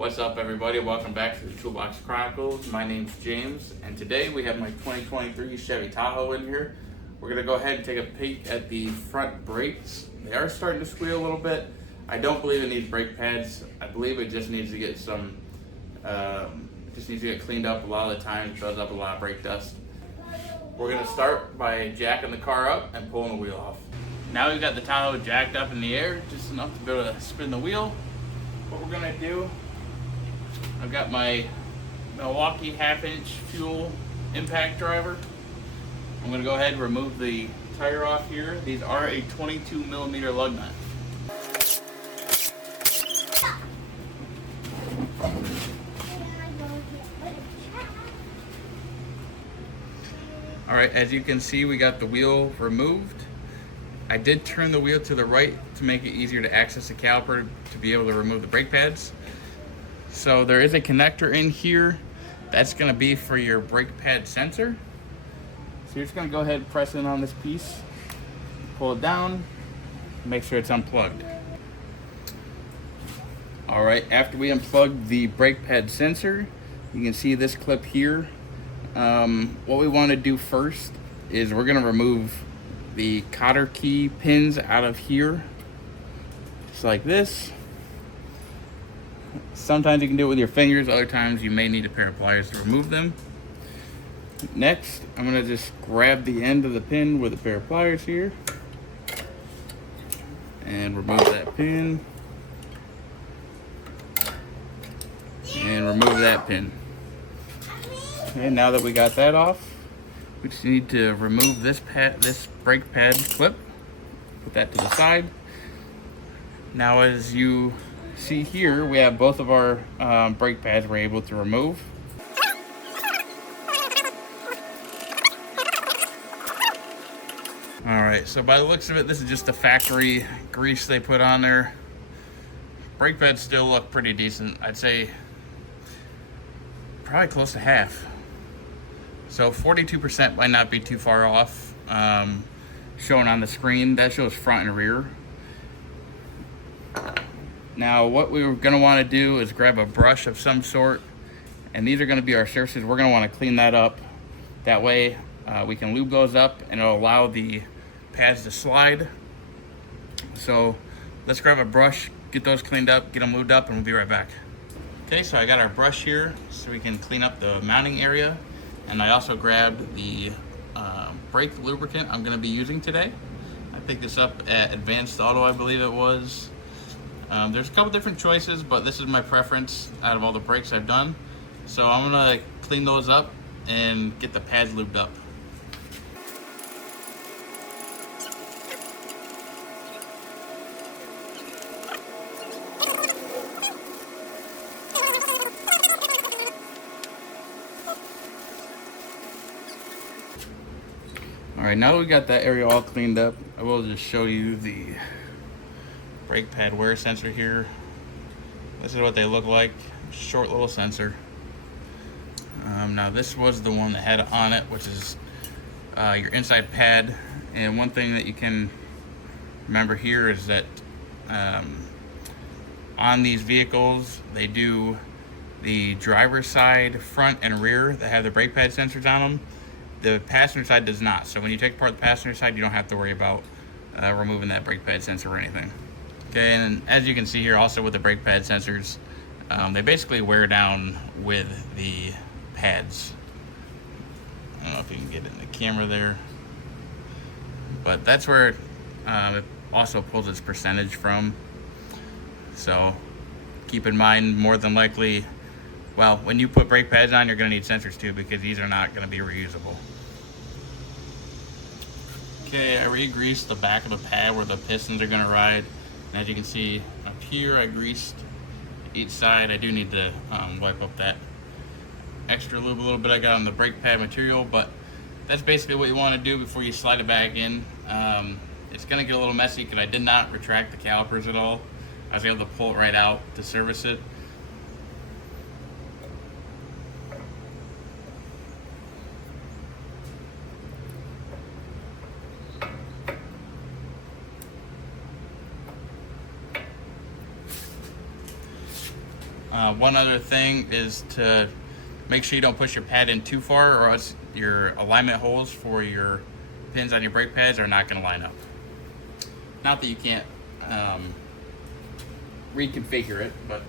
What's up, everybody? Welcome back to the Toolbox Chronicles. My name's James, and today we have my 2023 Chevy Tahoe in here. We're going to go ahead and take a peek at the front brakes. They are starting to squeal a little bit. I don't believe it needs brake pads. I believe it just needs to get cleaned up. A lot of the time it builds up a lot of brake dust. We're going to start by jacking the car up and pulling the wheel off. Now we've got the Tahoe jacked up in the air, just enough to be able to spin the wheel. What we're going to do, I've got my Milwaukee 1/2-inch fuel impact driver. I'm going to go ahead and remove the tire off here. These are a 22mm lug nut. Alright, as you can see, we got the wheel removed. I did turn the wheel to the right to make it easier to access the caliper to be able to remove the brake pads. So there is a connector in here. That's going to be for your brake pad sensor. So you're just going to go ahead and press in on this piece, pull it down, make sure it's unplugged. Alright, after we unplug the brake pad sensor, you can see this clip here. What we want to do first is we're going to remove the cotter key pins out of here, just like this. Sometimes you can do it with your fingers, other times you may need a pair of pliers to remove them. Next, I'm going to just grab the end of the pin with a pair of pliers here and remove that pin and remove that pin. Okay, now that we got that off, we just need to remove this brake pad clip, put that to the side. Now, as you see here, we have both of our brake pads we're able to remove. Alright, so by the looks of it, this is just the factory grease they put on there. Brake pads still look pretty decent. I'd say probably close to half. So 42% might not be too far off. Shown on the screen, that shows front and rear. Now what we're going to want to do is grab a brush of some sort, and these are going to be our surfaces. We're going to want to clean that up. That way we can lube those up and it'll allow the pads to slide. So let's grab a brush, get those cleaned up, get them lubed up, and we'll be right back. Okay, so I got our brush here so we can clean up the mounting area. And I also grabbed the brake lubricant I'm going to be using today. I picked this up at Advanced Auto, I believe it was. There's a couple different choices, but this is my preference out of all the brakes I've done. So I'm going to clean those up and get the pads lubed up. Alright, now that we got that area all cleaned up, I will just show you the brake pad wear sensor here. This is what they look like. Short little sensor. Now this was the one that had it on it, which is your inside pad. And one thing that you can remember here is that on these vehicles, they do the driver's side, front and rear that have the brake pad sensors on them. The passenger side does not. So when you take apart the passenger side, you don't have to worry about removing that brake pad sensor or anything. Okay, and as you can see here, also with the brake pad sensors, they basically wear down with the pads. I don't know if you can get it in the camera there, but that's where it also pulls its percentage from. So keep in mind, more than likely, well, when you put brake pads on, you're going to need sensors too, because these are not going to be reusable. Okay, I re-greased the back of the pad where the pistons are going to ride. And as you can see up here, I greased each side. I do need to wipe up that extra lube a little bit I got on the brake pad material, but that's basically what you want to do before you slide it back in. It's going to get a little messy because I did not retract the calipers at all. I was able to pull it right out to service it. One other thing is to make sure you don't push your pad in too far, or else your alignment holes for your pins on your brake pads are not going to line up. Not that you can't reconfigure it, but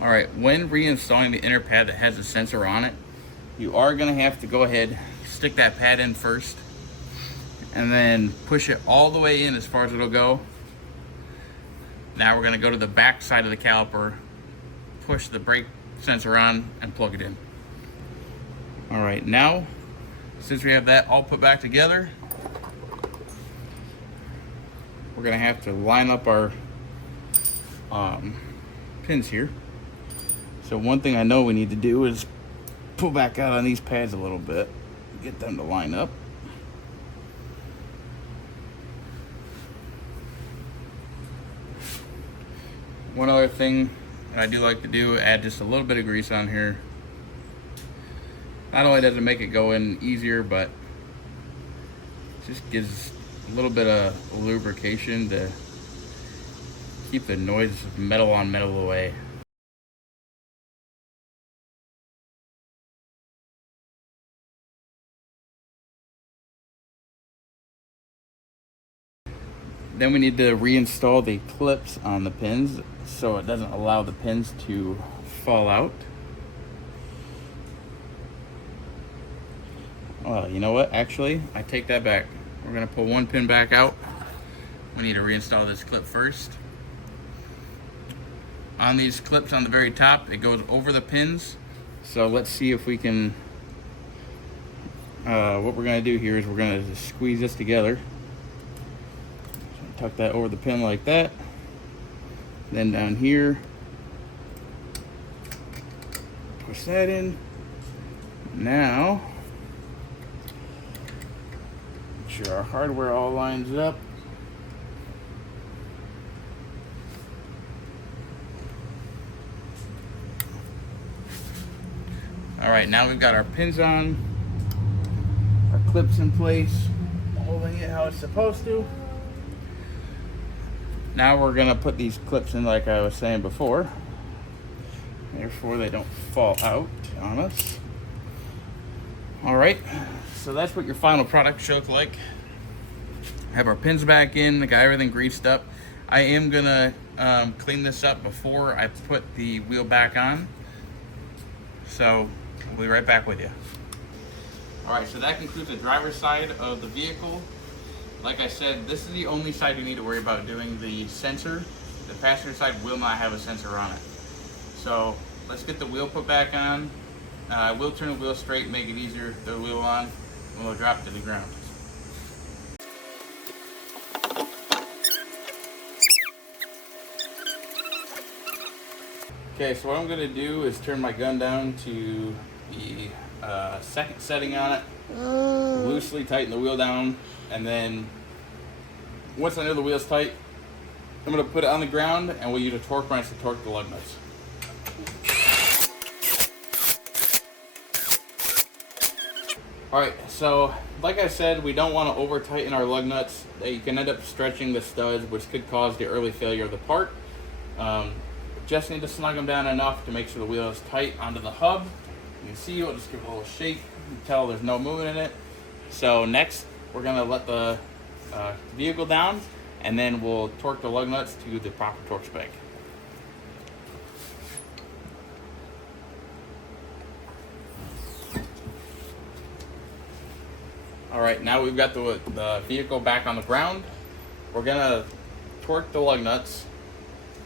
all right, when reinstalling the inner pad that has a sensor on it, you are going to have to go ahead, stick that pad in first, and then push it all the way in as far as it'll go. Now we're going to go to the back side of the caliper, push the brake sensor on, and plug it in. All right, now since we have that all put back together, we're going to have to line up our pins here. So one thing I know we need to do is pull back out on these pads a little bit, get them to line up. One other thing that I do like to do, add just a little bit of grease on here. Not only does it make it go in easier, but just gives a little bit of lubrication to keep the noise of metal on metal away. Then we need to reinstall the clips on the pins so it doesn't allow the pins to fall out. Well, you know what? Actually, I take that back. We're going to pull one pin back out. We need to reinstall this clip first. On these clips on the very top, it goes over the pins. So let's see if we can, what we're going to do here is we're going to squeeze this together. Tuck that over the pin like that. Then down here, push that in. Now, make sure our hardware all lines up. All right, now we've got our pins on, our clips in place, holding it how it's supposed to. Now we're gonna put these clips in like I was saying before, therefore they don't fall out on us. All right, so that's what your final product should look like. Have our pins back in, got everything greased up. I am gonna clean this up before I put the wheel back on. So we'll be right back with you. All right, so that concludes the driver's side of the vehicle. Like I said, this is the only side you need to worry about doing the sensor. The passenger side will not have a sensor on it. So let's get the wheel put back on. I will turn the wheel straight, make it easier, throw the wheel on, and we'll drop it to the ground. Okay, so what I'm gonna do is turn my gun down to the second setting on it, loosely tighten the wheel down, and then once I know the wheel's tight, I'm gonna put it on the ground and we'll use a torque wrench to torque the lug nuts. All right, so like I said, we don't want to over tighten our lug nuts. You can end up stretching the studs, which could cause the early failure of the part. Just need to snug them down enough to make sure the wheel is tight onto the hub. You can see, we'll just give it a little shake. You can tell there's no movement in it. So next, we're gonna let the vehicle down, and then we'll torque the lug nuts to the proper torque spec. All right, now we've got the vehicle back on the ground. We're gonna torque the lug nuts.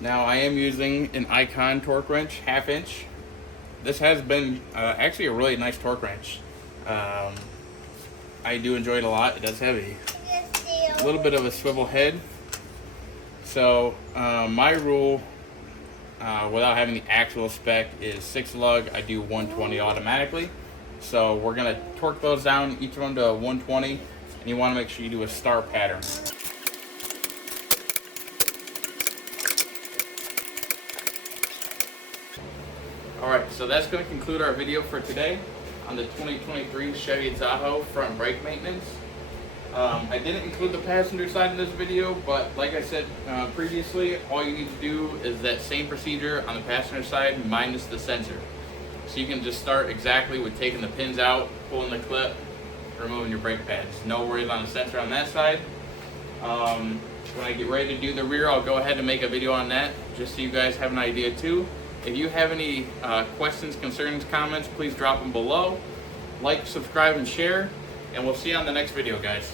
Now I am using an Icon torque wrench, 1/2 inch. This has been actually a really nice torque wrench. I do enjoy it a lot. It does have a little bit of a swivel head. So my rule, without having the actual spec, is 6 lug. I do 120 automatically. So we're gonna torque those down, each of them to 120, and you wanna make sure you do a star pattern. All right, so that's gonna conclude our video for today on the 2023 Chevy Tahoe front brake maintenance. I didn't include the passenger side in this video, but like I said previously, all you need to do is that same procedure on the passenger side minus the sensor. So you can just start exactly with taking the pins out, pulling the clip, removing your brake pads. No worries on the sensor on that side. When I get ready to do the rear, I'll go ahead and make a video on that, just so you guys have an idea too. If you have any questions, concerns, comments, please drop them below. Like, subscribe, and share, and we'll see you on the next video, guys.